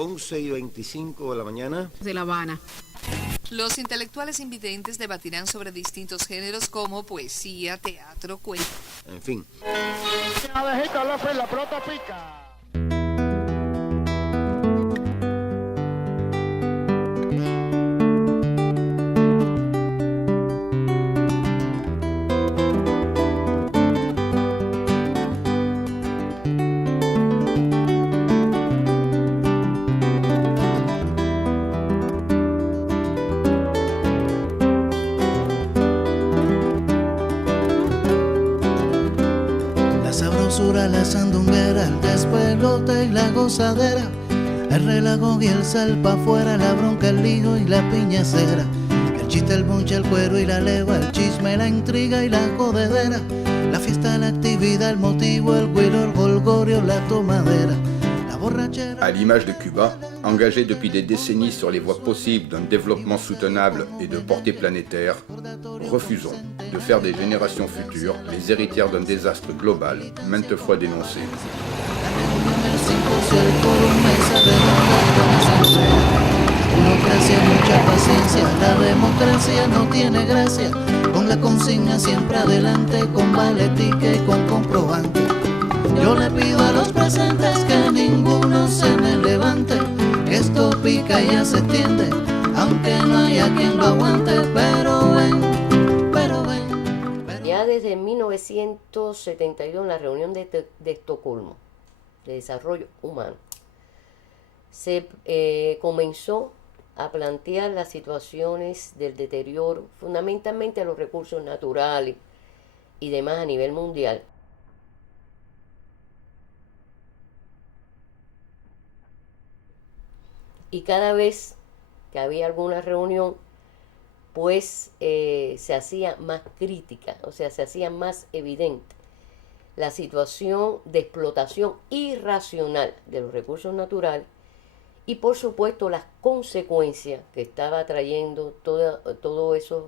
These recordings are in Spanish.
11:25 de la mañana. De La Habana. Los intelectuales invidentes debatirán sobre distintos géneros como poesía, teatro, cuento. En fin. Abejita López, la pelota pica. La sandunguera, el despelote y la gozadera, el relajo y el sal pa' afuera, la bronca, el lío y la piñacera, el chiste, el bonche, el cuero y la leva, el chisme, la intriga y la jodedera, la fiesta, la actividad, el motivo, el güiro, el golgorio, la tomadera, la borrachera. À l'image de Cuba, engagé depuis des décennies sur les voies possibles d'un développement soutenable et de portée planétaire, refusons de faire des générations futures les héritières d'un désastre global, maintes fois dénoncé. Burocracia, mucha paciencia, la democracia no tiene gracia, con la consigna siempre adelante, con valetica y con comprobante. Yo le pido a los presentes que ninguno se me levante, que esto pica y ya se extiende, aunque no haya quien lo aguante, pero ven. Ya desde 1972, en la reunión de Estocolmo, de desarrollo humano, se comenzó a plantear las situaciones del deterioro, fundamentalmente a los recursos naturales y demás a nivel mundial. Y cada vez que había alguna reunión, pues se hacía más crítica, o sea, se hacía más evidente la situación de explotación irracional de los recursos naturales y, por supuesto, las consecuencias que estaba trayendo toda esa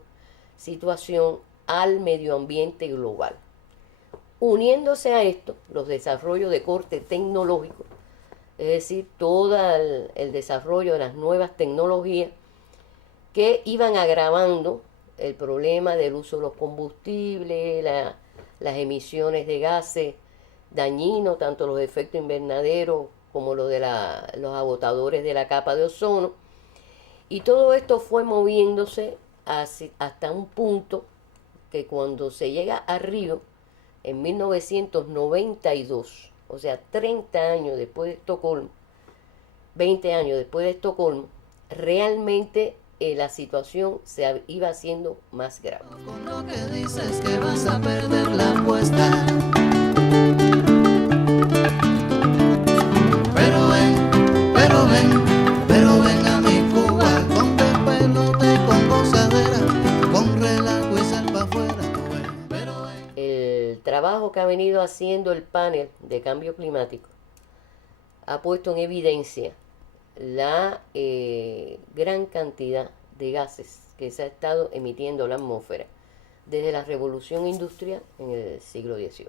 situación al medio ambiente global. Uniéndose a esto, los desarrollos de corte tecnológico, es decir, todo el desarrollo de las nuevas tecnologías que iban agravando el problema del uso de los combustibles, las emisiones de gases dañinos, tanto los efectos invernaderos como los los agotadores de la capa de ozono. Y todo esto fue moviéndose hasta un punto que cuando se llega a Río, en 1992, o sea, 30 años después de Estocolmo, 20 años después de Estocolmo, realmente la situación se iba haciendo más grave. Con lo que dices que vas a perder la apuesta. Pero ven a mi Cuba, con despelote, con gozadera, con relajo y sal pa' afuera. El trabajo que ha venido haciendo el panel de cambio climático ha puesto en evidencia la gran cantidad de gases que se ha estado emitiendo la atmósfera desde la revolución industrial en el siglo XVIII,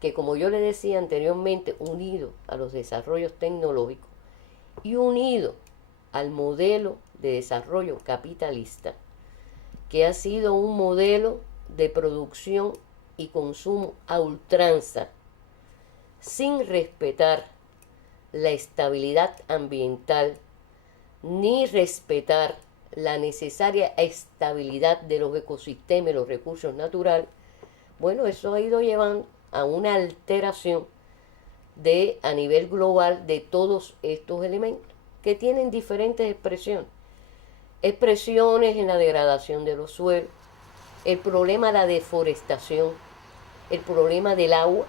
que, como yo le decía anteriormente, unido a los desarrollos tecnológicos y unido al modelo de desarrollo capitalista, que ha sido un modelo de producción y consumo a ultranza, sin respetar la estabilidad ambiental ni respetar la necesaria estabilidad de los ecosistemas y los recursos naturales. Bueno, eso ha ido llevando a una alteración a nivel global de todos estos elementos, que tienen diferentes expresiones. Expresiones en la degradación de los suelos, el problema de la deforestación, el problema del agua,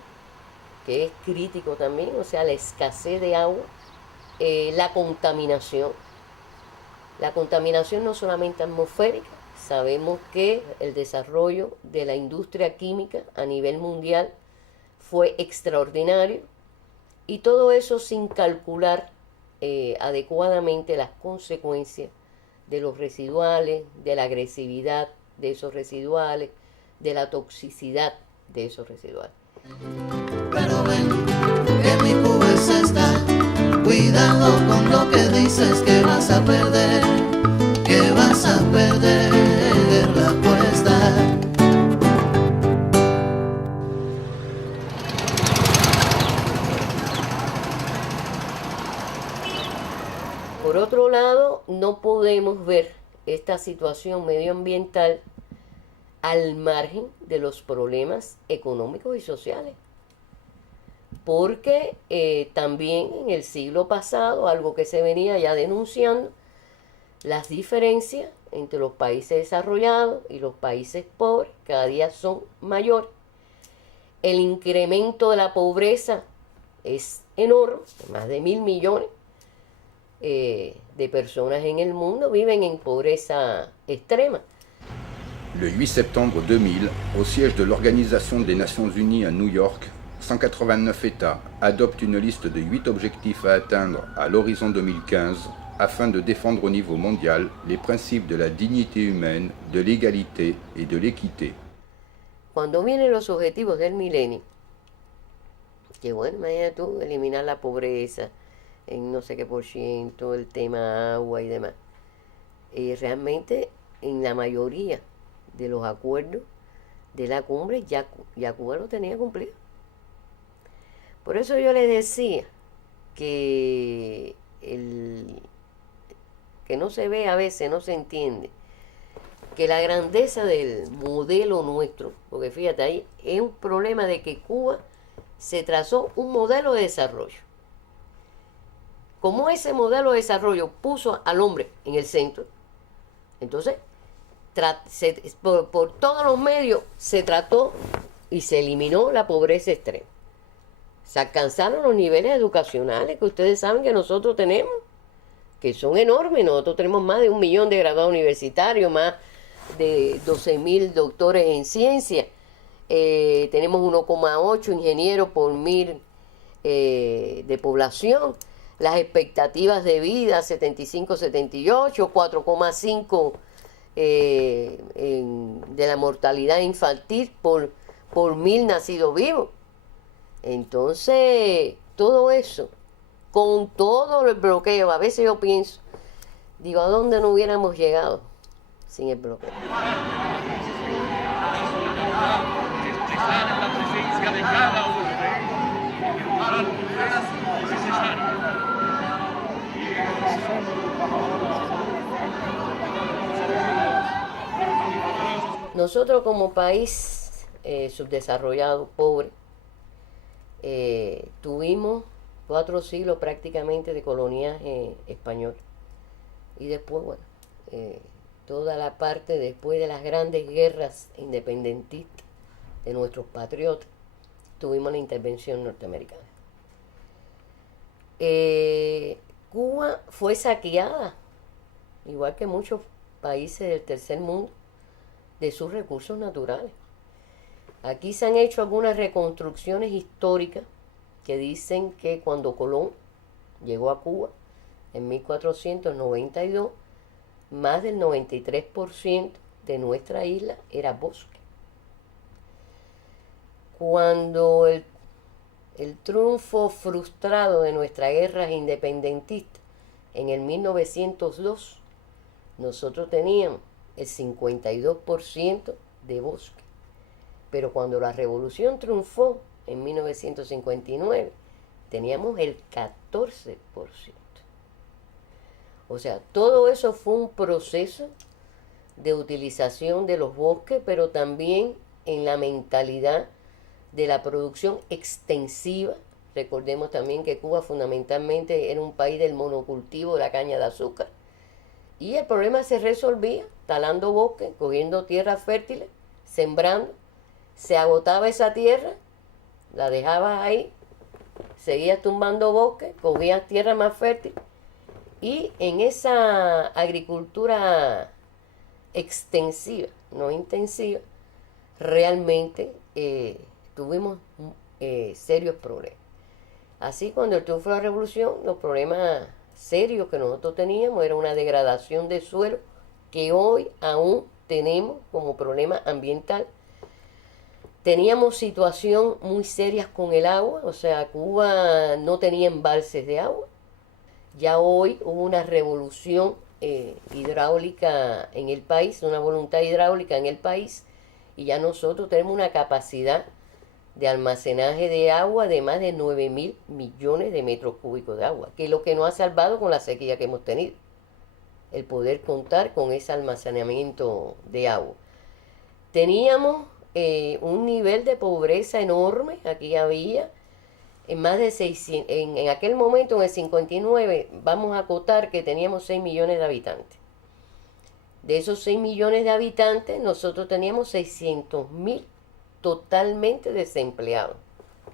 que es crítico también, o sea, la escasez de agua, la contaminación. La contaminación no solamente atmosférica, sabemos que el desarrollo de la industria química a nivel mundial fue extraordinario, y todo eso sin calcular adecuadamente las consecuencias de los residuales, de la agresividad de esos residuales, de la toxicidad de esos residuales. Pero ven, que mi Cuba es esta, cuidado con lo dices que vas a perder la apuesta. Por otro lado, no podemos ver esta situación medioambiental al margen de los problemas económicos y sociales. Porque también en el siglo pasado, algo que se venía ya denunciando, las diferencias entre los países desarrollados y los países pobres cada día son mayores. El incremento de la pobreza es enorme, más de 1.000 millones de personas en el mundo viven en pobreza extrema. Le 8 septembre 2000, au siège de l'Organisation des Nations Unies à New York, 189 États adoptent une liste de 8 objectifs à atteindre à l'horizon 2015 afin de défendre au niveau mondial les principes de la dignité humaine, de l'égalité et de l'équité. Cuando vienen los objetivos del milenio, que bueno, imagínate tú, eliminar la pobreza en no sé qué %, el tema agua y demás. Realmente en la mayoría de los acuerdos de la cumbre ya Cuba lo tenía cumplido. Por eso yo les decía que que no se ve a veces, no se entiende, que la grandeza del modelo nuestro, porque fíjate ahí, es un problema de que Cuba se trazó un modelo de desarrollo. Como ese modelo de desarrollo puso al hombre en el centro, entonces por todos los medios se trató y se eliminó la pobreza extrema. Se alcanzaron los niveles educacionales que ustedes saben que nosotros tenemos, que son enormes. Nosotros tenemos más de 1 millón de graduados universitarios, más de 12.000 doctores en ciencia. Tenemos 1,8 ingenieros por 1.000 de población. Las expectativas de vida, 75, 78, 4,5 de la mortalidad infantil por 1.000 nacidos vivos. Entonces, todo eso, con todo el bloqueo, a veces yo pienso, digo, ¿a dónde no hubiéramos llegado sin el bloqueo? Nosotros como país subdesarrollado, pobre, tuvimos 4 siglos prácticamente de coloniaje español. Y después, bueno, toda la parte después de las grandes guerras independentistas de nuestros patriotas, tuvimos la intervención norteamericana. Cuba fue saqueada, igual que muchos países del tercer mundo, de sus recursos naturales. Aquí se han hecho algunas reconstrucciones históricas que dicen que cuando Colón llegó a Cuba en 1492, más del 93% de nuestra isla era bosque. Cuando el triunfo frustrado de nuestras guerras independentistas en el 1902, nosotros teníamos el 52% de bosque. Pero cuando la revolución triunfó en 1959, teníamos el 14%. O sea, todo eso fue un proceso de utilización de los bosques, pero también en la mentalidad de la producción extensiva. Recordemos también que Cuba fundamentalmente era un país del monocultivo de la caña de azúcar. Y el problema se resolvía talando bosques, cogiendo tierras fértiles, sembrando. Se agotaba esa tierra, la dejabas ahí, seguías tumbando bosques, cogías tierra más fértil. Y en esa agricultura extensiva, no intensiva, realmente tuvimos serios problemas. Así, cuando el triunfo de la revolución, los problemas serios que nosotros teníamos era una degradación de suelo que hoy aún tenemos como problema ambiental. Teníamos situación muy serias con el agua, o sea, Cuba no tenía embalses de agua. Ya hoy hubo una revolución hidráulica en el país, una voluntad hidráulica en el país, y ya nosotros tenemos una capacidad de almacenaje de agua de más de 9.000 millones de metros cúbicos de agua, que es lo que nos ha salvado con la sequía que hemos tenido, el poder contar con ese almacenamiento de agua. Teníamos un nivel de pobreza enorme, aquí había en más de 600, en aquel momento, en el 59, vamos a acotar que teníamos 6 millones de habitantes. De esos 6 millones de habitantes, nosotros teníamos 600.000 totalmente desempleados,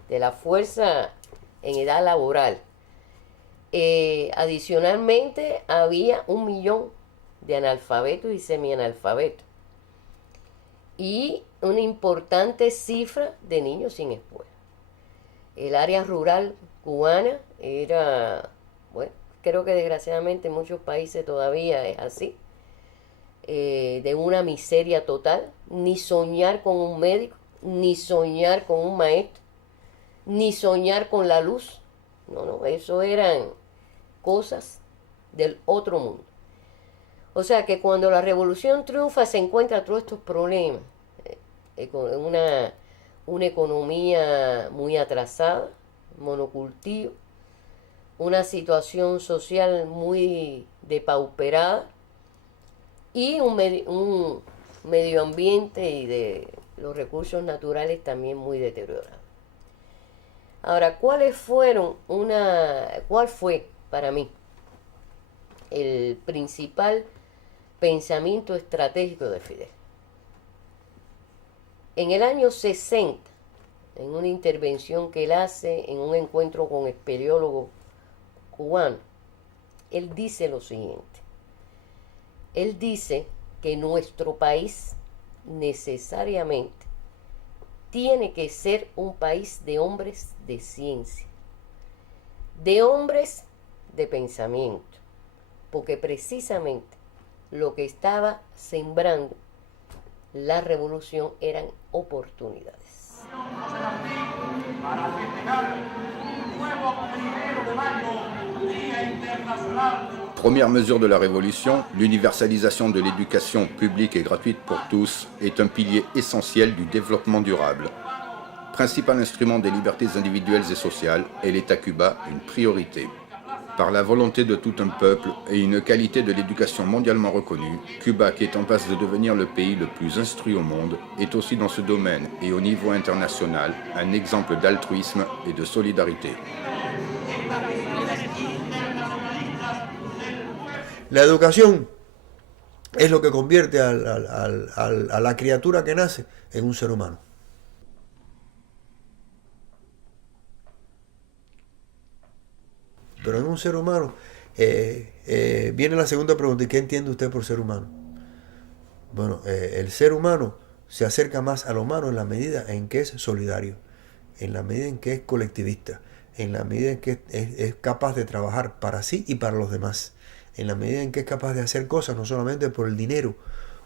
de la fuerza en edad laboral. Adicionalmente, había 1 millón de analfabetos y semianalfabetos. Y una importante cifra de niños sin escuela. El área rural cubana era, bueno, creo que desgraciadamente en muchos países todavía es así, de una miseria total, ni soñar con un médico, ni soñar con un maestro, ni soñar con la luz. No, eso eran cosas del otro mundo. O sea que cuando la revolución triunfa se encuentra todos estos problemas, una economía muy atrasada, monocultivo, una situación social muy depauperada y un medio ambiente y de los recursos naturales también muy deteriorados. Ahora, ¿cuál fue para mí el principal pensamiento estratégico de Fidel? En el año 60, en una intervención que él hace en un encuentro con espeleólogos cubanos, él dice lo siguiente. Él dice que nuestro país necesariamente tiene que ser un país de hombres de ciencia, de hombres de pensamiento, porque precisamente lo que estaba sembrando la revolución eran oportunidades. Para festejar un nuevo 1 de mayo, Día Internacional. Première mesure de la Révolution, l'universalisation de l'éducation publique et gratuite pour tous est un pilier essentiel du développement durable. Principal instrument des libertés individuelles et sociales, elle est à Cuba une priorité. Par la volonté de tout un peuple et une qualité de l'éducation mondialement reconnue, Cuba, qui est en passe de devenir le pays le plus instruit au monde, est aussi dans ce domaine et au niveau international un exemple d'altruisme et de solidarité. La educación es lo que convierte a la criatura que nace en un ser humano. Pero en un ser humano viene la segunda pregunta: ¿y qué entiende usted por ser humano? Bueno, el ser humano se acerca más a lo humano en la medida en que es solidario, en la medida en que es colectivista, en la medida en que es capaz de trabajar para sí y para los demás, en la medida en que es capaz de hacer cosas no solamente por el dinero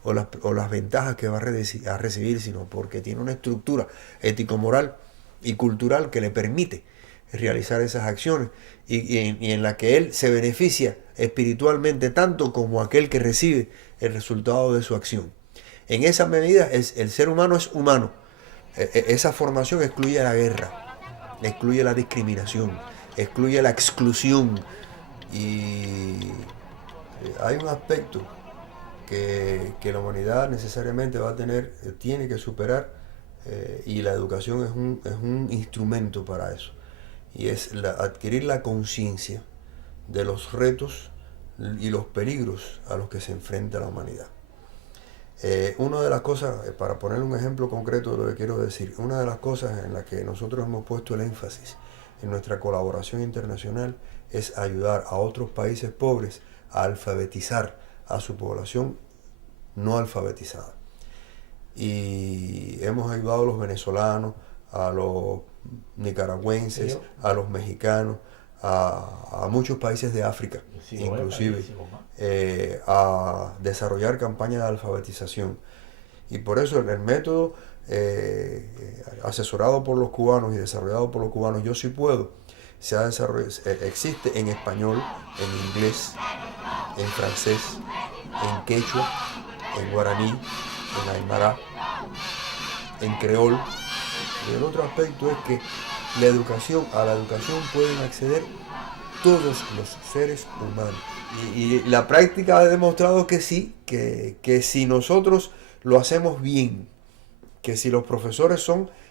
o las ventajas que va a recibir, sino porque tiene una estructura ético-moral y cultural que le permite realizar esas acciones y en la que él se beneficia espiritualmente tanto como aquel que recibe el resultado de su acción. En esa medida el ser humano es humano. Esa formación excluye la guerra, excluye la discriminación, excluye la exclusión, y hay un aspecto que la humanidad necesariamente tiene que superar, y la educación es un instrumento para eso. Y es adquirir la conciencia de los retos y los peligros a los que se enfrenta la humanidad. Una de las cosas, para poner un ejemplo concreto de lo que quiero decir, una de las cosas en las que nosotros hemos puesto el énfasis en nuestra colaboración internacional es ayudar a otros países pobres a alfabetizar a su población no alfabetizada. Y hemos ayudado a los venezolanos, a los nicaragüenses, a los mexicanos, a muchos países de África, inclusive, a desarrollar campañas de alfabetización. Y por eso el método asesorado por los cubanos y desarrollado por los cubanos, Yo Sí Puedo, se ha desarrollado, existe en español, en inglés, en francés, en quechua, en guaraní, en aymara, en creol. Y el otro aspecto es que a la educación pueden acceder todos los seres humanos. Y la práctica ha demostrado que sí, que si nosotros lo hacemos bien, que si los profesores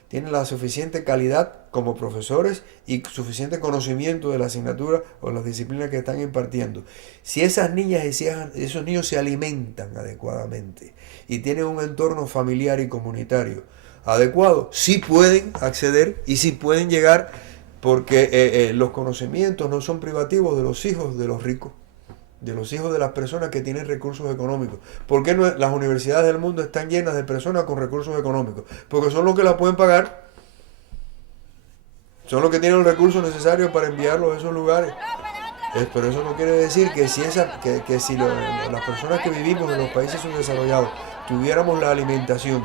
tienen la suficiente calidad como profesores y suficiente conocimiento de la asignatura o las disciplinas que están impartiendo, si esas niñas y esos niños se alimentan adecuadamente y tienen un entorno familiar y comunitario adecuado, sí pueden acceder y sí pueden llegar, porque los conocimientos no son privativos de los hijos de los ricos, de los hijos de las personas que tienen recursos económicos. ¿Por qué no las universidades del mundo están llenas de personas con recursos económicos? Porque son los que la pueden pagar, son los que tienen los recursos necesarios para enviarlos a esos lugares. Pero eso no quiere decir que si las personas que vivimos en los países subdesarrollados tuviéramos la alimentación,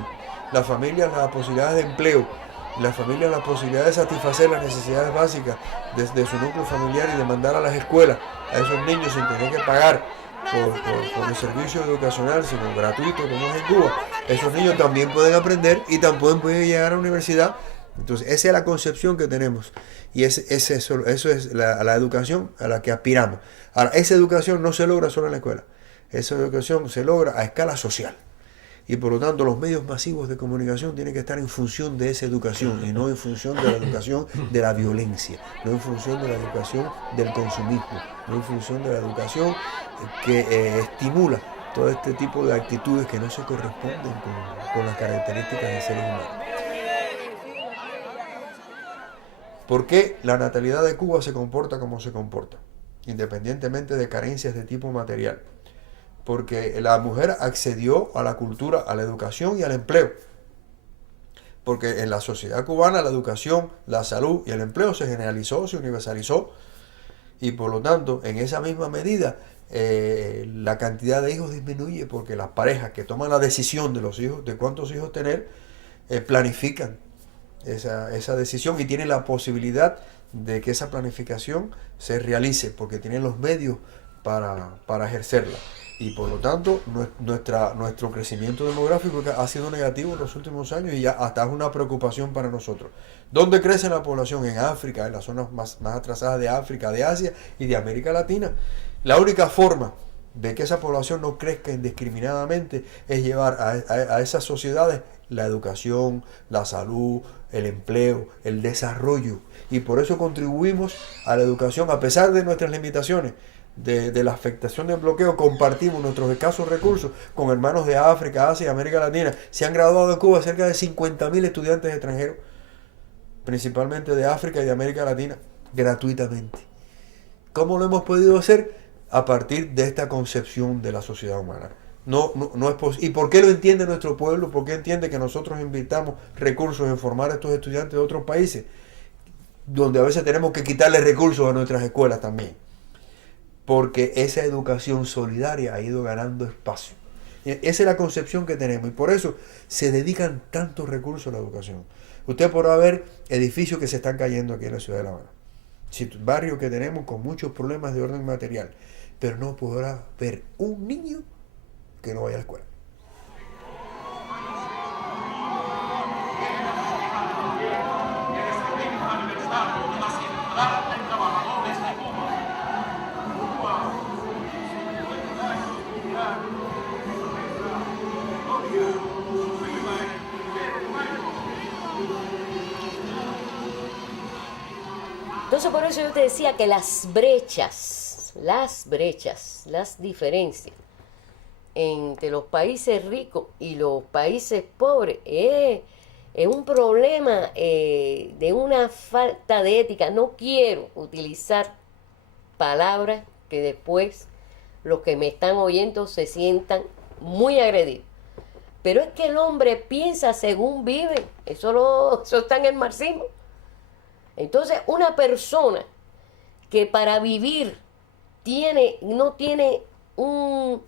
las familias las posibilidades de empleo, las familias la posibilidad de satisfacer las necesidades básicas de su núcleo familiar y de mandar a las escuelas a esos niños sin tener que pagar por el servicio educacional, sino gratuito como es en Cuba, esos niños también pueden aprender y también pueden llegar a la universidad. Entonces esa es la concepción que tenemos y eso es la educación a la que aspiramos. Ahora, esa educación no se logra solo en la escuela, esa educación se logra a escala social. Y por lo tanto los medios masivos de comunicación tienen que estar en función de esa educación y no en función de la educación de la violencia, no en función de la educación del consumismo, no en función de la educación que estimula todo este tipo de actitudes que no se corresponden con las características del ser humano. ¿Por qué la natalidad de Cuba se comporta como se comporta, independientemente de carencias de tipo material? Porque la mujer accedió a la cultura, a la educación y al empleo. Porque en la sociedad cubana la educación, la salud y el empleo se generalizó, se universalizó. Y por lo tanto, en esa misma medida, la cantidad de hijos disminuye porque las parejas que toman la decisión de los hijos, de cuántos hijos tener, planifican esa decisión y tienen la posibilidad de que esa planificación se realice porque tienen los medios para ejercerla. Y por lo tanto, nuestro crecimiento demográfico ha sido negativo en los últimos años y ya hasta es una preocupación para nosotros. ¿Dónde crece la población? En África, en las zonas más atrasadas de África, de Asia y de América Latina. La única forma de que esa población no crezca indiscriminadamente es llevar a esas sociedades la educación, la salud, el empleo, el desarrollo. Y por eso contribuimos a la educación, a pesar de nuestras limitaciones. De la afectación del bloqueo, compartimos nuestros escasos recursos con hermanos de África, Asia y América Latina. Se han graduado en Cuba cerca de 50.000 estudiantes extranjeros, principalmente de África y de América Latina, gratuitamente. ¿Cómo lo hemos podido hacer? A partir de esta concepción de la sociedad humana. No es posible. ¿Y por qué lo entiende nuestro pueblo? ¿Por qué entiende que nosotros invirtamos recursos en formar a estos estudiantes de otros países? Donde a veces tenemos que quitarle recursos a nuestras escuelas también. Porque esa educación solidaria ha ido ganando espacio. Esa es la concepción que tenemos y por eso se dedican tantos recursos a la educación. Usted podrá ver edificios que se están cayendo aquí en la ciudad de La Habana, barrios que tenemos con muchos problemas de orden material, pero no podrá ver un niño que no vaya a la escuela. Entonces por eso yo te decía que las brechas, las diferencias entre los países ricos y los países pobres es un problema de una falta de ética. No quiero utilizar palabras que después los que me están oyendo se sientan muy agredidos. Pero es que el hombre piensa según vive. Eso está en el marxismo. Entonces, una persona que para vivir no tiene un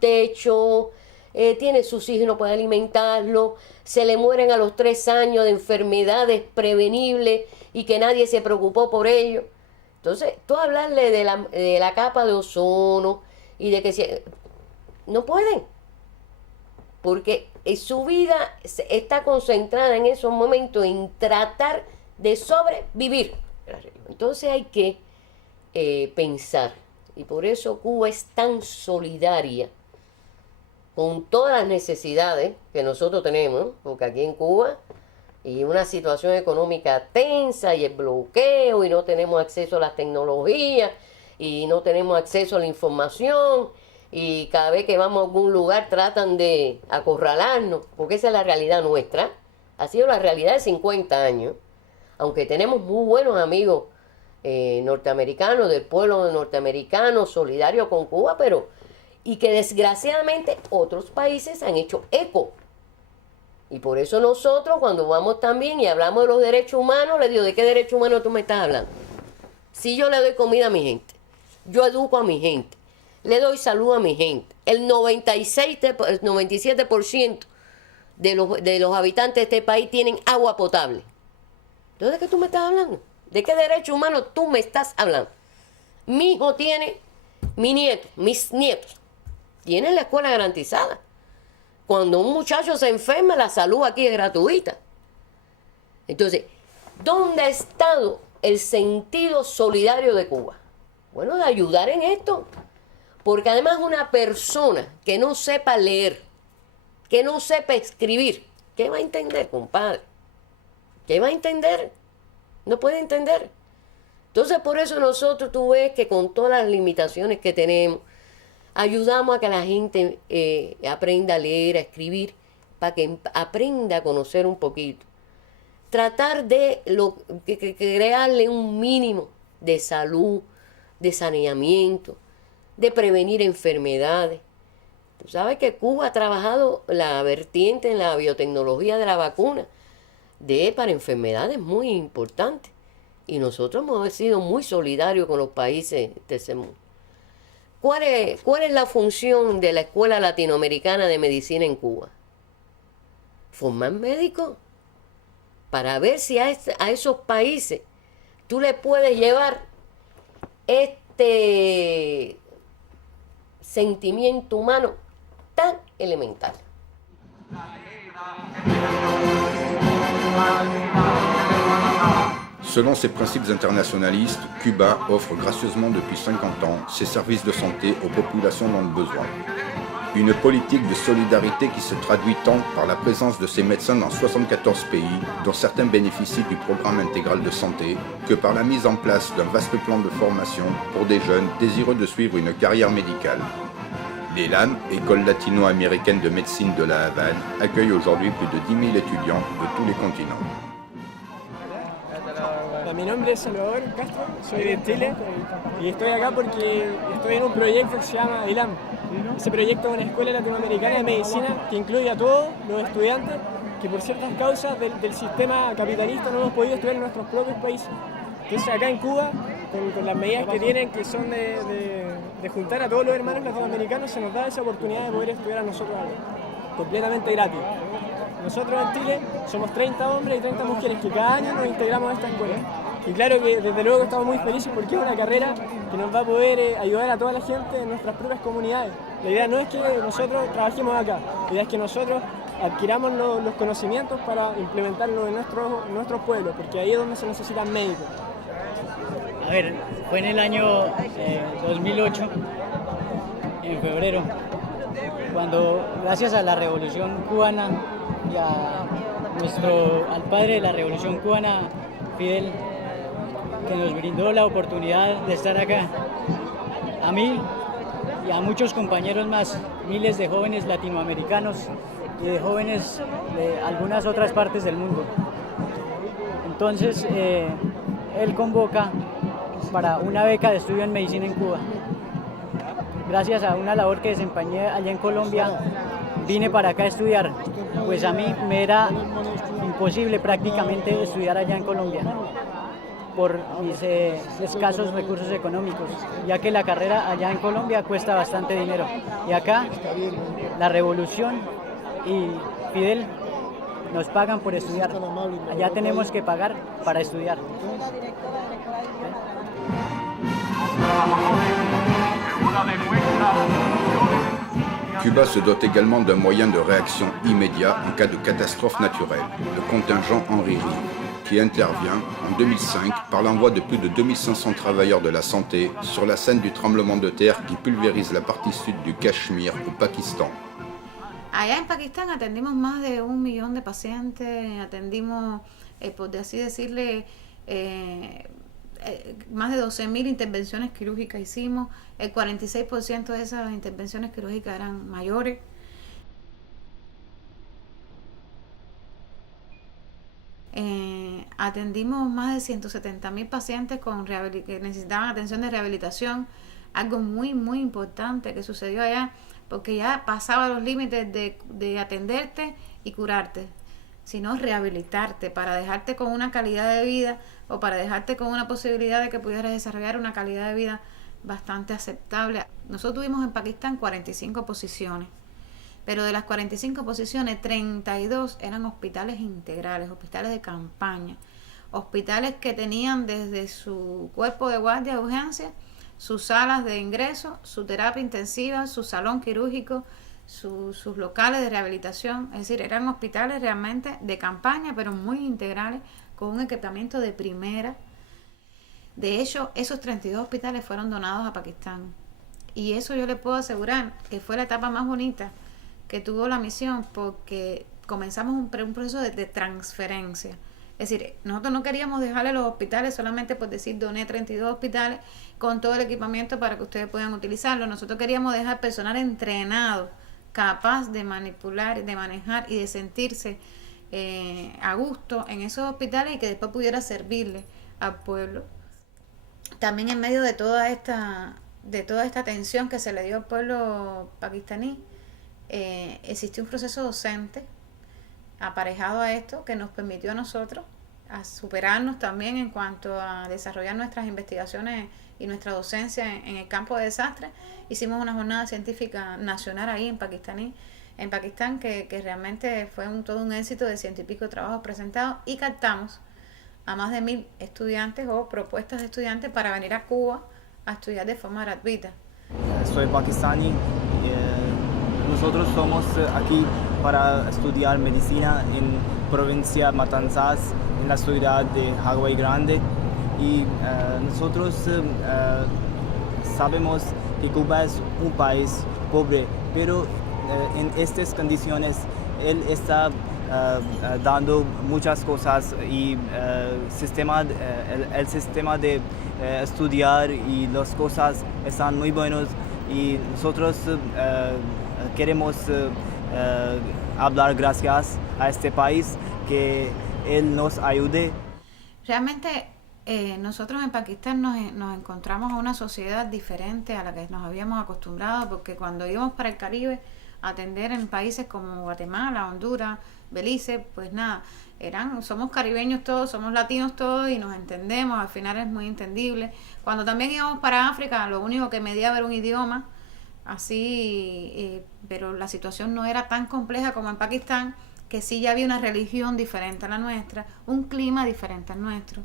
techo, tiene sus hijos y no puede alimentarlo, se le mueren a los 3 años de enfermedades prevenibles y que nadie se preocupó por ello. Entonces, tú hablarle de la capa de ozono y de que no pueden, porque su vida está concentrada en esos momentos en tratar de sobrevivir. Entonces hay que pensar, y por eso Cuba es tan solidaria con todas las necesidades que nosotros tenemos, porque aquí en Cuba y una situación económica tensa y el bloqueo y no tenemos acceso a las tecnologías y no tenemos acceso a la información y cada vez que vamos a algún lugar tratan de acorralarnos, porque esa es la realidad nuestra, ha sido la realidad de 50 años, aunque tenemos muy buenos amigos norteamericanos, del pueblo norteamericano, solidario con Cuba, pero y que desgraciadamente otros países han hecho eco. Y por eso nosotros cuando vamos también y hablamos de los derechos humanos, le digo, ¿de qué derecho humano tú me estás hablando? Si yo le doy comida a mi gente, yo educo a mi gente, le doy salud a mi gente, el 97% de los habitantes de este país tienen agua potable. Entonces, ¿de qué tú me estás hablando? ¿De qué derecho humano tú me estás hablando? Mi hijo tiene, mis nietos, tienen la escuela garantizada. Cuando un muchacho se enferma, la salud aquí es gratuita. Entonces, ¿dónde ha estado el sentido solidario de Cuba? Bueno, de ayudar en esto. Porque además una persona que no sepa leer, que no sepa escribir, ¿qué va a entender, compadre? ¿Qué va a entender? No puede entender. Entonces, por eso nosotros, tú ves que con todas las limitaciones que tenemos, ayudamos a que la gente aprenda a leer, a escribir, para que aprenda a conocer un poquito. Tratar de crearle un mínimo de salud, de saneamiento, de prevenir enfermedades. Tú sabes que Cuba ha trabajado la vertiente en la biotecnología de la vacuna para enfermedades muy importantes. Y nosotros hemos sido muy solidarios con los países de ese mundo. ¿Cuál es la función de la Escuela Latinoamericana de Medicina en Cuba? Formar médicos para ver si a esos países tú le puedes llevar este sentimiento humano tan elemental. Selon ses principes internationalistes, Cuba offre gracieusement depuis 50 ans ses services de santé aux populations dans le besoin. Une politique de solidarité qui se traduit tant par la présence de ses médecins dans 74 pays, dont certains bénéficient du programme intégral de santé, que par la mise en place d'un vaste plan de formation pour des jeunes désireux de suivre une carrière médicale. L'ELAN, École latino-américaine de médecine de la Havane, accueille aujourd'hui plus de 10 000 étudiants de tous les continents. Mi nombre es Salvador Castro, soy de Chile y estoy acá porque estoy en un proyecto que se llama ILAM. Ese proyecto es una escuela latinoamericana de medicina que incluye a todos los estudiantes que por ciertas causas del sistema capitalista no hemos podido estudiar en nuestros propios países. Entonces acá en Cuba, con las medidas que tienen, que son de juntar a todos los hermanos latinoamericanos, se nos da esa oportunidad de poder estudiar a nosotros acá, completamente gratis. Nosotros en Chile somos 30 hombres y 30 mujeres que cada año nos integramos a esta escuela. Y claro que desde luego estamos muy felices porque es una carrera que nos va a poder ayudar a toda la gente en nuestras propias comunidades. La idea no es que nosotros trabajemos acá, la idea es que nosotros adquiramos los conocimientos para implementarlos en nuestros pueblos, porque ahí es donde se necesitan médicos. A ver, fue en el año 2008, en febrero, cuando gracias a la Revolución Cubana y al padre de la Revolución Cubana, Fidel, que nos brindó la oportunidad de estar acá, a mí y a muchos compañeros más, miles de jóvenes latinoamericanos y de jóvenes de algunas otras partes del mundo. Entonces, él convoca para una beca de estudio en medicina en Cuba. Gracias a una labor que desempeñé allá en Colombia, vine para acá a estudiar, pues a mí me era imposible prácticamente estudiar allá en Colombia. por mis escasos recursos económicos, ya que la carrera allá en Colombia cuesta bastante dinero. Y acá la revolución y Fidel nos pagan por estudiar. Allá tenemos que pagar para estudiar. Cuba se dote également d'un moyen de réaction immédiat en cas de catastrophe naturelle, le contingent Henri Rie, qui intervient en 2005 par l'envoi de plus de 2500 travailleurs de la santé sur la scène du tremblement de terre qui pulvérise la partie sud du Cachemire au Pakistan. Allá en Pakistán atendimos más de 1 millón de pacientes, atendimos, por así decirle, más de 12.000 intervenciones quirúrgicas hicimos. El 46% de esas intervenciones quirúrgicas eran mayores. Atendimos más de 170.000 pacientes que necesitaban atención de rehabilitación, algo muy muy importante que sucedió allá, porque ya pasaba los límites de atenderte y curarte, sino rehabilitarte para dejarte con una calidad de vida o para dejarte con una posibilidad de que pudieras desarrollar una calidad de vida bastante aceptable. Nosotros tuvimos en Pakistán 45 posiciones, pero de las 45 posiciones, 32 eran hospitales integrales, hospitales de campaña, hospitales que tenían desde su cuerpo de guardia de urgencia, sus salas de ingreso, su terapia intensiva, su salón quirúrgico, sus locales de rehabilitación. Es decir, eran hospitales realmente de campaña, pero muy integrales, con un equipamiento de primera. De hecho, esos 32 hospitales fueron donados a Pakistán. Y eso yo le puedo asegurar que fue la etapa más bonita que tuvo la misión, porque comenzamos un proceso de transferencia. Es decir, nosotros no queríamos dejarle los hospitales solamente por decir doné 32 hospitales con todo el equipamiento para que ustedes puedan utilizarlo. Nosotros queríamos dejar personal entrenado, capaz de manipular, de manejar y de sentirse a gusto en esos hospitales y que después pudiera servirle al pueblo. También en medio de toda esta atención que se le dio al pueblo pakistaní, existió un proceso docente aparejado a esto que nos permitió a nosotros a superarnos también en cuanto a desarrollar nuestras investigaciones y nuestra docencia en el campo de desastres. Hicimos una jornada científica nacional ahí en Pakistán que realmente fue todo un éxito de 100 y pico de trabajos presentados, y captamos a más de 1.000 estudiantes o propuestas de estudiantes para venir a Cuba a estudiar de forma gratuita. Soy pakistaní. Nosotros somos aquí para estudiar medicina en provincia Matanzas, en la ciudad de Hawái Grande, y nosotros sabemos que Cuba es un país pobre, pero en estas condiciones él está dando muchas cosas, y el sistema de estudiar y las cosas están muy buenos, y nosotros queremos hablar gracias a este país, que él nos ayude. Realmente nosotros en Pakistán nos encontramos a una sociedad diferente a la que nos habíamos acostumbrado, porque cuando íbamos para el Caribe a atender en países como Guatemala, Honduras, Belice, pues nada, somos caribeños todos, somos latinos todos y nos entendemos, al final es muy entendible. Cuando también íbamos para África, lo único que mediaba era un idioma, así, pero la situación no era tan compleja como en Pakistán, que sí ya había una religión diferente a la nuestra, un clima diferente al nuestro,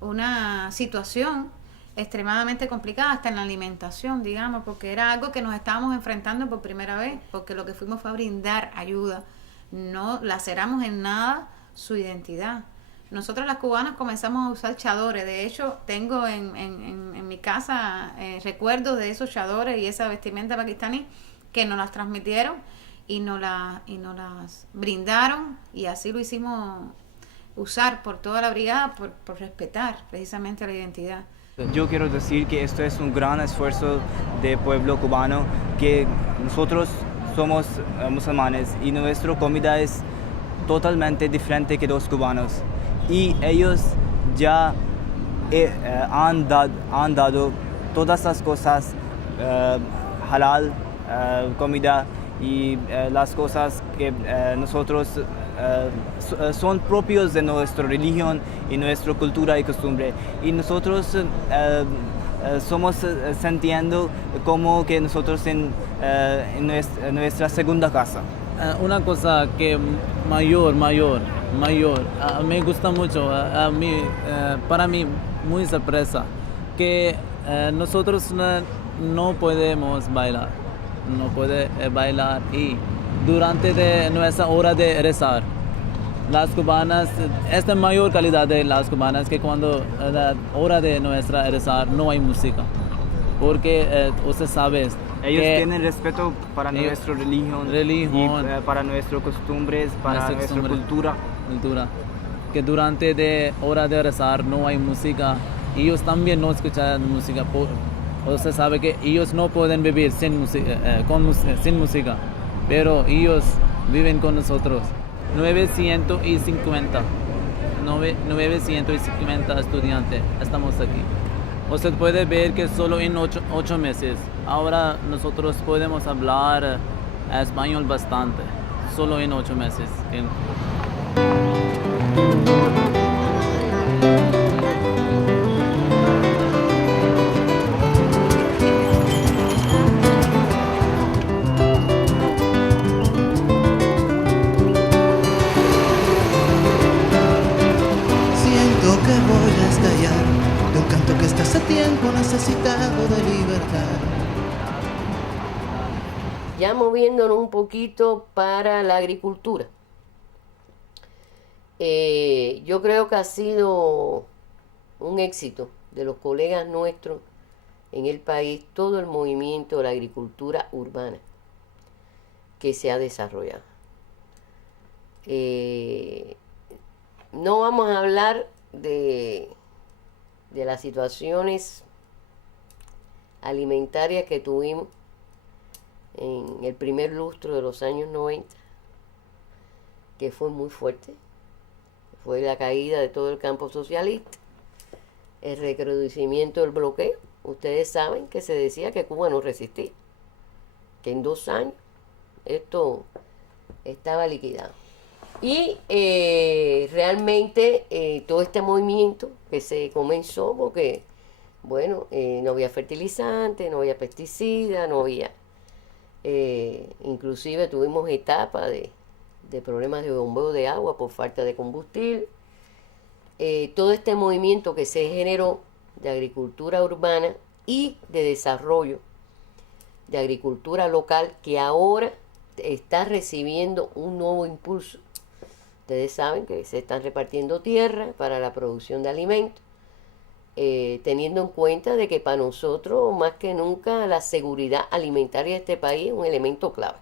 una situación extremadamente complicada hasta en la alimentación, digamos, porque era algo que nos estábamos enfrentando por primera vez, porque lo que fuimos fue a brindar ayuda, no laceramos en nada su identidad. Nosotros las cubanas comenzamos a usar chadores. De hecho, tengo en mi casa recuerdos de esos chadores y esa vestimenta pakistaní que nos las transmitieron y nos las brindaron, y así lo hicimos usar por toda la brigada por respetar precisamente la identidad. Yo quiero decir que esto es un gran esfuerzo del pueblo cubano, que nosotros somos musulmanes y nuestra comida es totalmente diferente que los cubanos, y ellos ya han dado todas las cosas halal, comida y las cosas que nosotros son propios de nuestra religión y nuestra cultura y costumbre. Y nosotros somos sintiendo como que nosotros en nuestra segunda casa. Una cosa que mayor, me gusta mucho, para mí muy sorpresa, que nosotros no podemos bailar, y durante nuestra hora de rezar, las cubanas, esta mayor calidad de las cubanas que cuando la hora de nuestra rezar no hay música, porque usted sabe. Ellos tienen respeto para nuestra religión y para nuestras costumbres, para nuestra cultura. Que durante la hora de rezar no hay música. Ellos también no escuchan música. Usted sabe que ellos no pueden vivir sin música, pero ellos viven con nosotros. 950 estudiantes estamos aquí. Usted puede ver que solo en 8 meses, ahora nosotros podemos hablar español bastante, solo en 8 meses. Siento que voy a estallar de un canto que está hace tiempo necesitado de libertad. Ya moviéndonos un poquito para la agricultura. Yo creo que ha sido un éxito de los colegas nuestros en el país todo el movimiento de la agricultura urbana que se ha desarrollado. No vamos a hablar de las situaciones alimentarias que tuvimos en el primer lustro de los años 90, que fue muy fuerte. Fue la caída de todo el campo socialista, el recrudecimiento del bloqueo. Ustedes saben que se decía que Cuba no resistía, que en 2 años esto estaba liquidado. Y realmente todo este movimiento que se comenzó porque, bueno, no había fertilizantes, no había pesticidas, no había... inclusive tuvimos etapas de problemas de bombeo de agua por falta de combustible. Todo este movimiento que se generó de agricultura urbana y de desarrollo de agricultura local que ahora está recibiendo un nuevo impulso. Ustedes saben que se están repartiendo tierra para la producción de alimentos, teniendo en cuenta de que para nosotros más que nunca la seguridad alimentaria de este país es un elemento clave.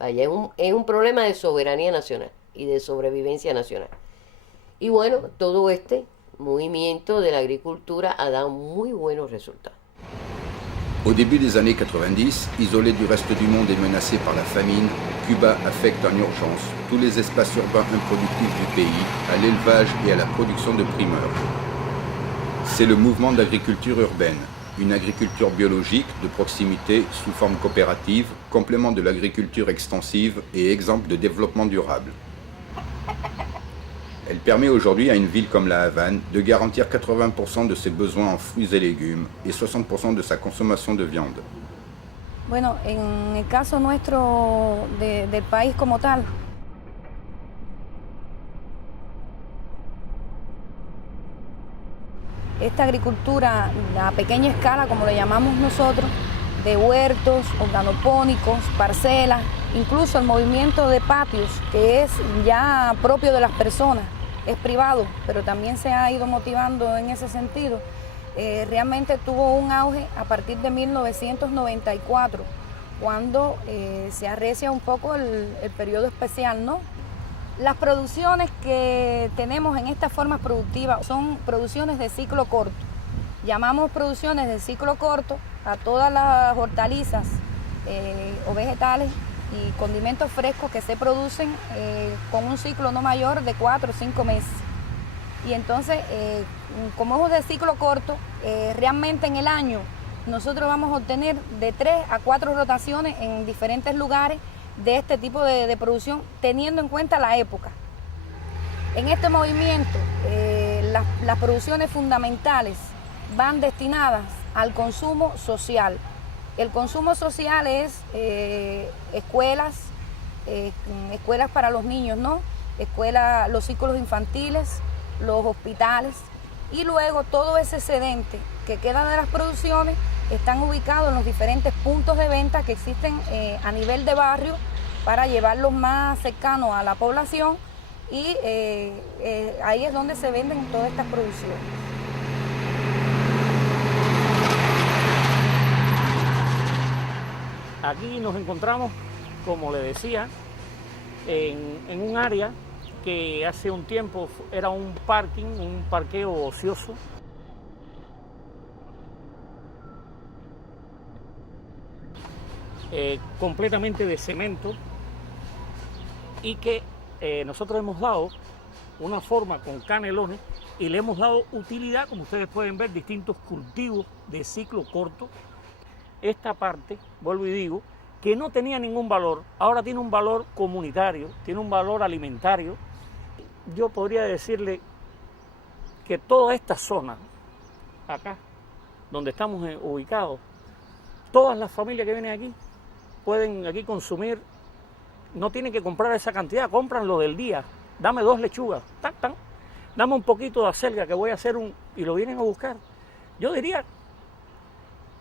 Vaya, es un problema de soberanía nacional y de sobrevivencia nacional. Y bueno, todo este movimiento de la agricultura ha dado muy buenos resultados. Au début des années 90, isolé du reste du monde et menacé par la famine, Cuba affecte en urgence tous les espaces urbains improductifs du pays à l'élevage et à la production de primeurs. C'est le mouvement d'agriculture urbaine, une agriculture biologique de proximité sous forme coopérative, complément de l'agriculture extensive et exemple de développement durable. Elle permet aujourd'hui à une ville comme La Havane de garantir 80% de ses besoins en fruits et légumes et 60% de sa consommation de viande. Bueno, en el caso nuestro del país como tal, esta agricultura a pequeña escala, como le llamamos nosotros, de huertos, organopónicos, parcelas, incluso el movimiento de patios, que es ya propio de las personas, es privado, pero también se ha ido motivando en ese sentido. Realmente tuvo un auge a partir de 1994, cuando se arrecia un poco el periodo especial, ¿no? Las producciones que tenemos en estas formas productivas son producciones de ciclo corto. Llamamos producciones de ciclo corto a todas las hortalizas o vegetales y condimentos frescos que se producen con un ciclo no mayor de 4 o 5 meses. Y entonces, como es de ciclo corto, realmente en el año nosotros vamos a obtener de 3 a 4 rotaciones en diferentes lugares de este tipo de producción, teniendo en cuenta la época. En este movimiento, las producciones fundamentales van destinadas al consumo social. El consumo social es escuelas para los niños, ¿no? Los círculos infantiles, los hospitales, y luego todo ese excedente que queda de las producciones están ubicados en los diferentes puntos de venta que existen a nivel de barrio para llevarlos más cercanos a la población, y ahí es donde se venden todas estas producciones. Aquí nos encontramos, como le decía, en un área que hace un tiempo era un parking, un parqueo ocioso. Completamente de cemento, y que nosotros hemos dado una forma con canelones y le hemos dado utilidad, como ustedes pueden ver, distintos cultivos de ciclo corto. Esta parte, vuelvo y digo, que no tenía ningún valor, ahora tiene un valor comunitario, tiene un valor alimentario. Yo podría decirle que toda esta zona, acá, donde estamos ubicados, todas las familias que vienen aquí, pueden aquí consumir, no tienen que comprar esa cantidad, compran lo del día. Dame 2 lechugas, tac, tac, dame un poquito de acelga que voy a hacer y lo vienen a buscar. Yo diría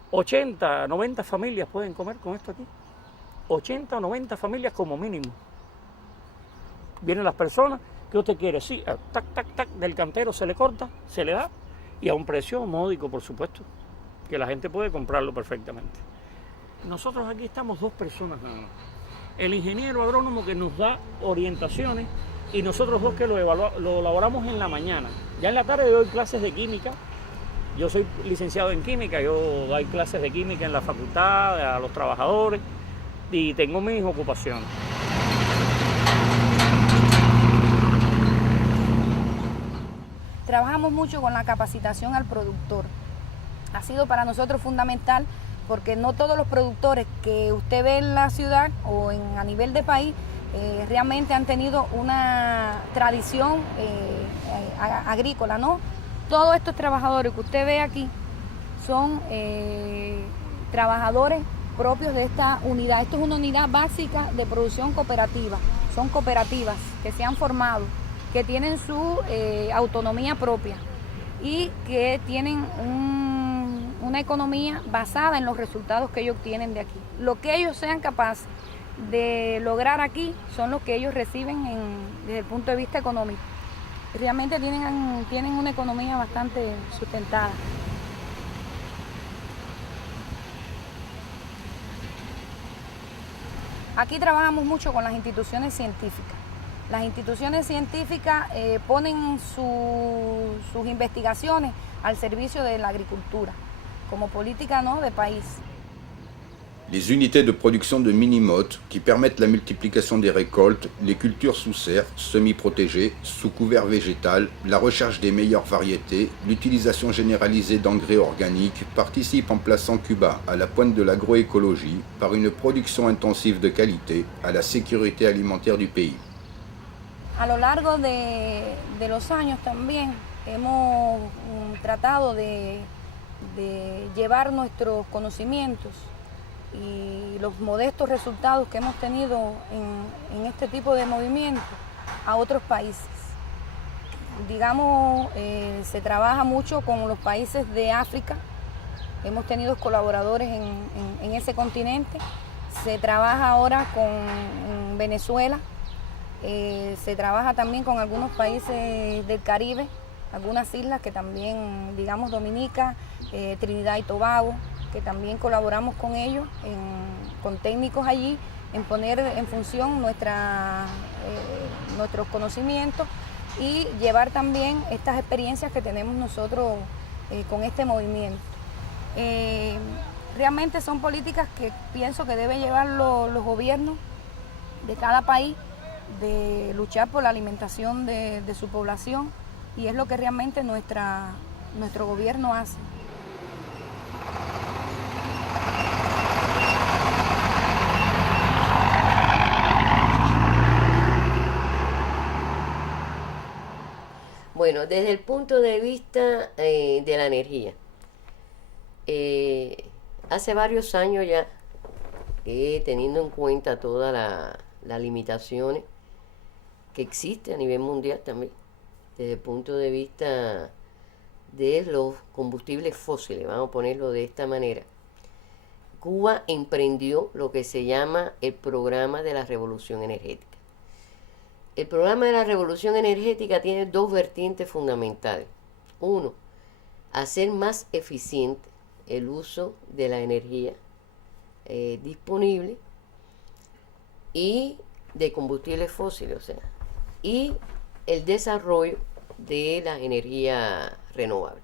80, 90 familias pueden comer con esto aquí. 80 o 90 familias como mínimo. Vienen las personas, ¿qué usted quiere? Sí, tac, tac, tac, del cantero se le corta, se le da, y a un precio módico, por supuesto, que la gente puede comprarlo perfectamente. Nosotros aquí estamos 2 personas nada más. El ingeniero agrónomo que nos da orientaciones y nosotros 2 que lo elaboramos en la mañana. Ya en la tarde doy clases de química. Yo soy licenciado en química, yo doy clases de química en la facultad a los trabajadores y tengo mis ocupaciones. Trabajamos mucho con la capacitación al productor. Ha sido para nosotros fundamental, porque no todos los productores que usted ve en la ciudad o a nivel de país realmente han tenido una tradición agrícola, ¿no? Todos estos trabajadores que usted ve aquí son trabajadores propios de esta unidad. Esto es una unidad básica de producción cooperativa. Son cooperativas que se han formado, que tienen su autonomía propia y que tienen una economía basada en los resultados que ellos obtienen de aquí. Lo que ellos sean capaces de lograr aquí son los que ellos reciben desde el punto de vista económico. Realmente tienen una economía bastante sustentada. Aquí trabajamos mucho con las instituciones científicas. Las instituciones científicas ponen sus investigaciones al servicio de la agricultura, como política, ¿no?, de país. Les unités de production de mini-mottes qui permettent la multiplication des récoltes, les cultures sous serre, semi-protégées, sous couvert végétal, la recherche des meilleures variétés, l'utilisation généralisée d'engrais organiques participent en plaçant Cuba à la pointe de l'agroécologie par une production intensive de qualité à la sécurité alimentaire du pays. A lo largo de los años también hemos tratado de llevar nuestros conocimientos y los modestos resultados que hemos tenido en este tipo de movimientos a otros países. Digamos, se trabaja mucho con los países de África, hemos tenido colaboradores en ese continente, se trabaja ahora con Venezuela, se trabaja también con algunos países del Caribe, algunas islas que también, digamos, Dominica, Trinidad y Tobago, que también colaboramos con ellos, con técnicos allí, en poner en función nuestros conocimientos y llevar también estas experiencias que tenemos nosotros con este movimiento. Realmente son políticas que pienso que deben llevar los gobiernos de cada país, de luchar por la alimentación de su población, y es lo que realmente nuestro gobierno hace. Bueno, desde el punto de vista de la energía, hace varios años ya, teniendo en cuenta todas las limitaciones que existen a nivel mundial también, desde el punto de vista de los combustibles fósiles, vamos a ponerlo de esta manera, Cuba emprendió lo que se llama el programa de la revolución energética. El programa de la revolución energética tiene dos vertientes fundamentales. Uno, hacer más eficiente el uso de la energía disponible y de combustibles fósiles, o sea, y el desarrollo de la energía renovable.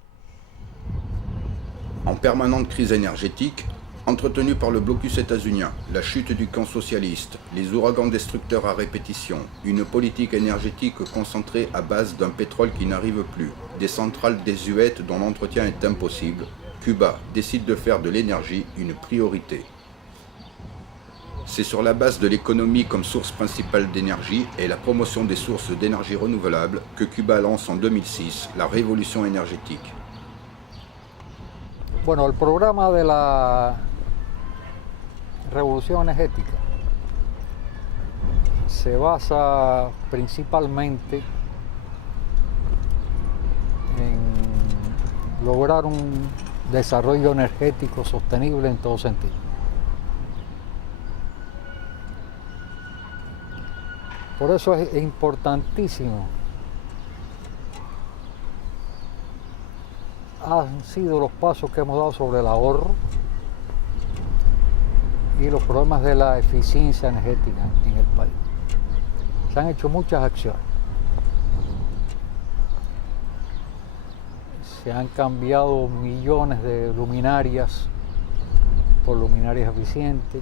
En permanente crise énergétique, entretenue par le blocus états-unien, la chute du camp socialiste, les ouragans destructeurs à répétition, une politique énergétique concentrée à base d'un pétrole qui n'arrive plus, des centrales désuètes dont l'entretien est impossible, Cuba décide de faire de l'énergie une priorité. C'est sur la base de l'économie comme source principale d'énergie et la promotion des sources d'énergie renouvelables que Cuba lance en 2006 la révolution énergétique. Bueno, el programa de la revolución energética se basa principalmente en lograr un desarrollo energético sostenible en todo sentido. Por eso es importantísimo. Han sido los pasos que hemos dado sobre el ahorro y los problemas de la eficiencia energética en el país. Se han hecho muchas acciones. Se han cambiado millones de luminarias por luminarias eficientes.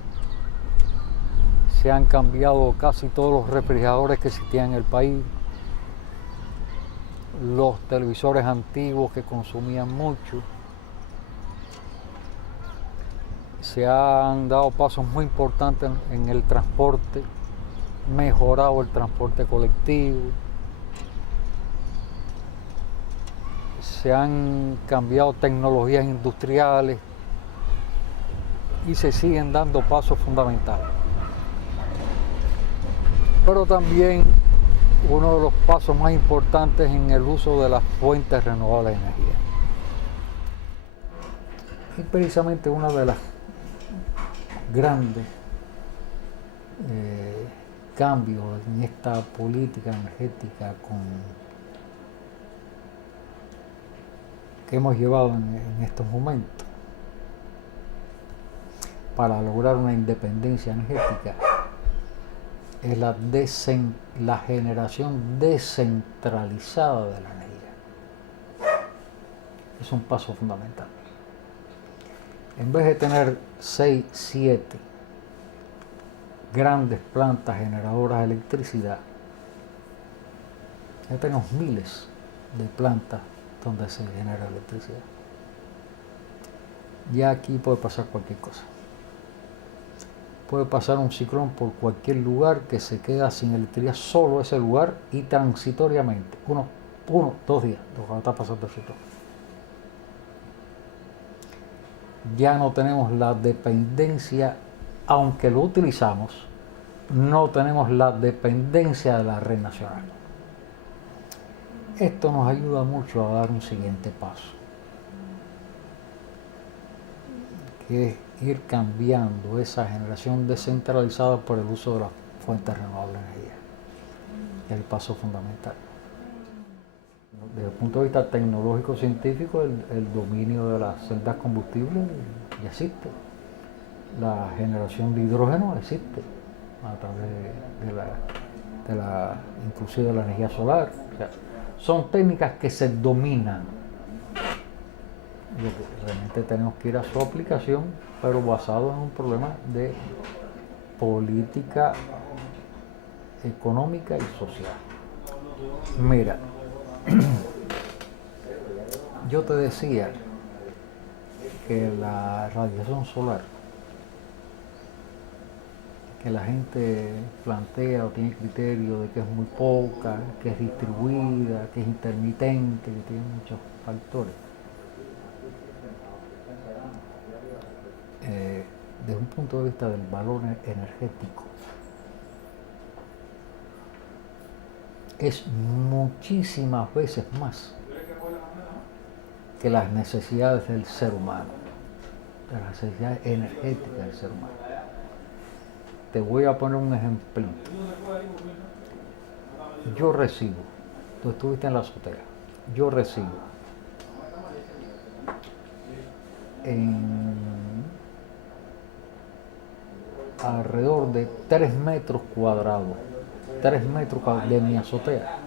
Se han cambiado casi todos los refrigeradores que existían en el país. Los televisores antiguos que consumían mucho. Se han dado pasos muy importantes en el transporte, mejorado el transporte colectivo. Se han cambiado tecnologías industriales y se siguen dando pasos fundamentales. Pero también uno de los pasos más importantes en el uso de las fuentes renovables de energía. Y precisamente una de las grandes cambios en esta política energética que hemos llevado en estos momentos para lograr una independencia energética es la generación descentralizada de la energía. Es un paso fundamental. En vez de tener 6, 7 grandes plantas generadoras de electricidad, ya tenemos miles de plantas donde se genera electricidad. Ya aquí puede pasar cualquier cosa. Puede pasar un ciclón por cualquier lugar que se queda sin electricidad, solo ese lugar y transitoriamente, 2 días, lo que está pasando el ciclón. Ya no tenemos la dependencia, aunque lo utilizamos, no tenemos la dependencia de la red nacional. Esto nos ayuda mucho a dar un siguiente paso, que es ir cambiando esa generación descentralizada por el uso de las fuentes renovables de energía. Es el paso fundamental. Desde el punto de vista tecnológico-científico, el dominio de las celdas combustibles ya existe. La generación de hidrógeno existe a través inclusive de la energía solar. O sea, son técnicas que se dominan. Lo que realmente tenemos que ir a su aplicación, pero basado en un problema de política económica y social. Mira, yo te decía que la radiación solar, que la gente plantea o tiene criterio de que es muy poca, que es distribuida, que es intermitente, que tiene muchos factores. Desde un punto de vista del valor energético, es muchísimas veces más que las necesidades del ser humano, de las necesidades energéticas del ser humano. Te voy a poner un ejemplito. Yo recibo, tú estuviste en la azotea, yo recibo en alrededor de 3 metros cuadrados de mi azotea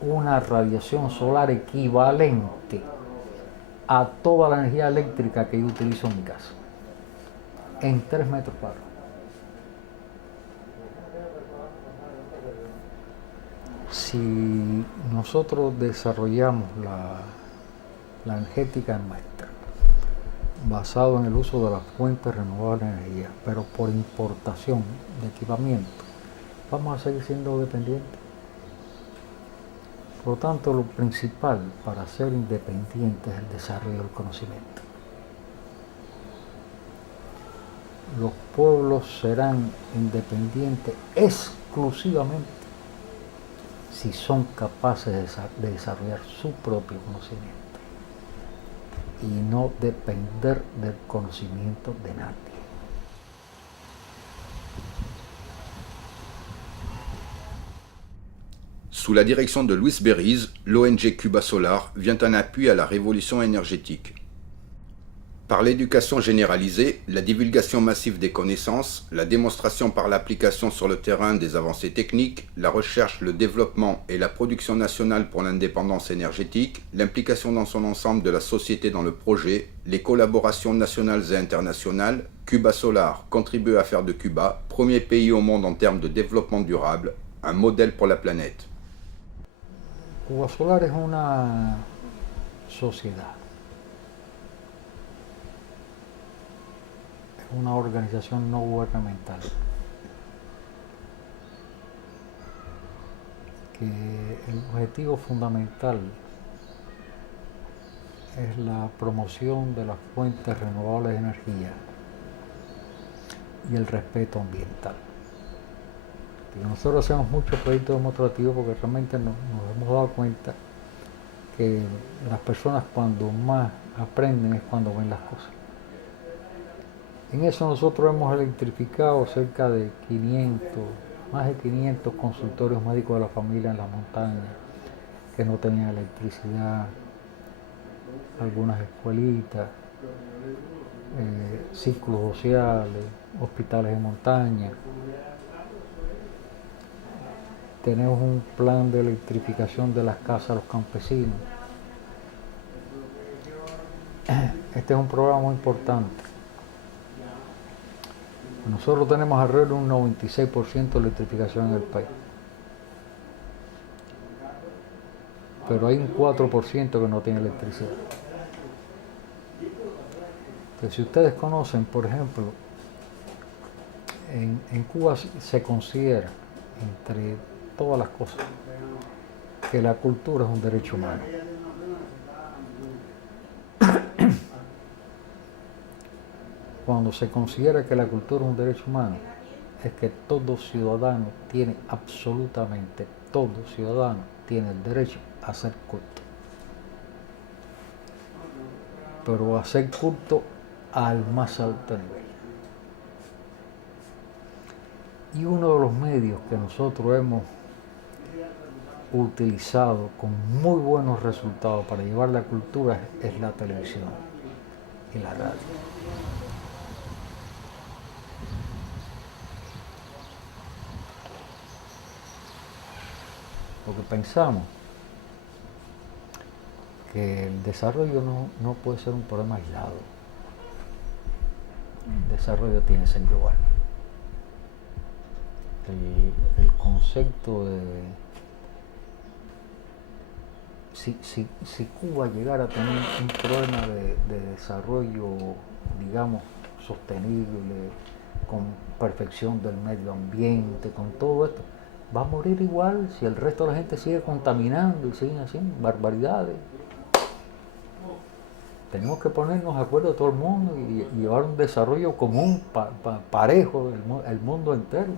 una radiación solar equivalente a toda la energía eléctrica que yo utilizo en mi casa, en 3 metros cuadrados. Si nosotros desarrollamos la energética nuestra, basado en el uso de las fuentes renovables de energía, pero por importación de equipamiento, vamos a seguir siendo dependientes. Por lo tanto, lo principal para ser independiente es el desarrollo del conocimiento. Los pueblos serán independientes exclusivamente si son capaces de desarrollar su propio conocimiento y no depender del conocimiento de nadie. Sous la direction de Luis Berriz, l'ONG Cuba Solar vient en appui à la révolution énergétique. Par l'éducation généralisée, la divulgation massive des connaissances, la démonstration par l'application sur le terrain des avancées techniques, la recherche, le développement et la production nationale pour l'indépendance énergétique, l'implication dans son ensemble de la société dans le projet, les collaborations nationales et internationales, Cuba Solar contribue à faire de Cuba, premier pays au monde en termes de développement durable, un modèle pour la planète. Cuba Solar es una sociedad, es una organización no gubernamental que el objetivo fundamental es la promoción de las fuentes renovables de energía y el respeto ambiental. Y nosotros hacemos muchos proyectos demostrativos porque realmente nos hemos dado cuenta que las personas cuando más aprenden es cuando ven las cosas. En eso nosotros hemos electrificado cerca de 500, más de 500 consultorios médicos de la familia en las montañas que no tenían electricidad, algunas escuelitas, círculos sociales, hospitales de montaña. Tenemos un plan de electrificación de las casas de los campesinos. Este es un programa muy importante. Nosotros tenemos alrededor de un 96% de electrificación en el país. Pero hay un 4% que no tiene electricidad. Entonces, si ustedes conocen, por ejemplo, en Cuba se considera, entre todas las cosas, que la cultura es un derecho humano. Cuando se considera que la cultura es un derecho humano, es que todo ciudadano tiene, absolutamente todo ciudadano tiene el derecho a hacer culto. Pero a hacer culto al más alto nivel. Y uno de los medios que nosotros hemos utilizado con muy buenos resultados para llevar la cultura es la televisión y la radio. Porque pensamos que el desarrollo no puede ser un problema aislado. El desarrollo tiene que ser global. El concepto de si Cuba llegara a tener un problema de desarrollo, digamos, sostenible, con perfección del medio ambiente, con todo esto, va a morir igual si el resto de la gente sigue contaminando y siguen haciendo barbaridades. Tenemos que ponernos de acuerdo todo el mundo y llevar un desarrollo común, parejo, el mundo entero.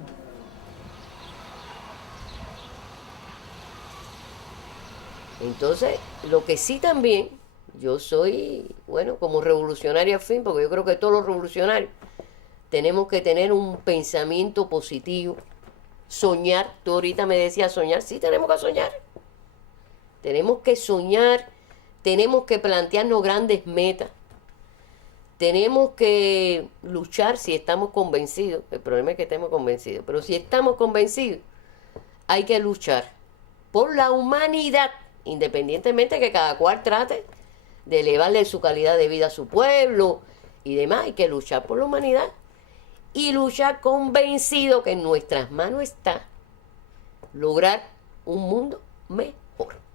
Entonces, lo que sí también, yo soy, bueno, como revolucionaria al fin, porque yo creo que todos los revolucionarios tenemos que tener un pensamiento positivo, soñar. Tú ahorita me decías soñar, sí tenemos que soñar. Tenemos que soñar, tenemos que plantearnos grandes metas, tenemos que luchar si estamos convencidos. El problema es que estemos convencidos, pero si estamos convencidos, hay que luchar por la humanidad, independientemente de que cada cual trate de elevarle su calidad de vida a su pueblo y demás. Hay que luchar por la humanidad y luchar convencido que en nuestras manos está lograr un mundo mejor.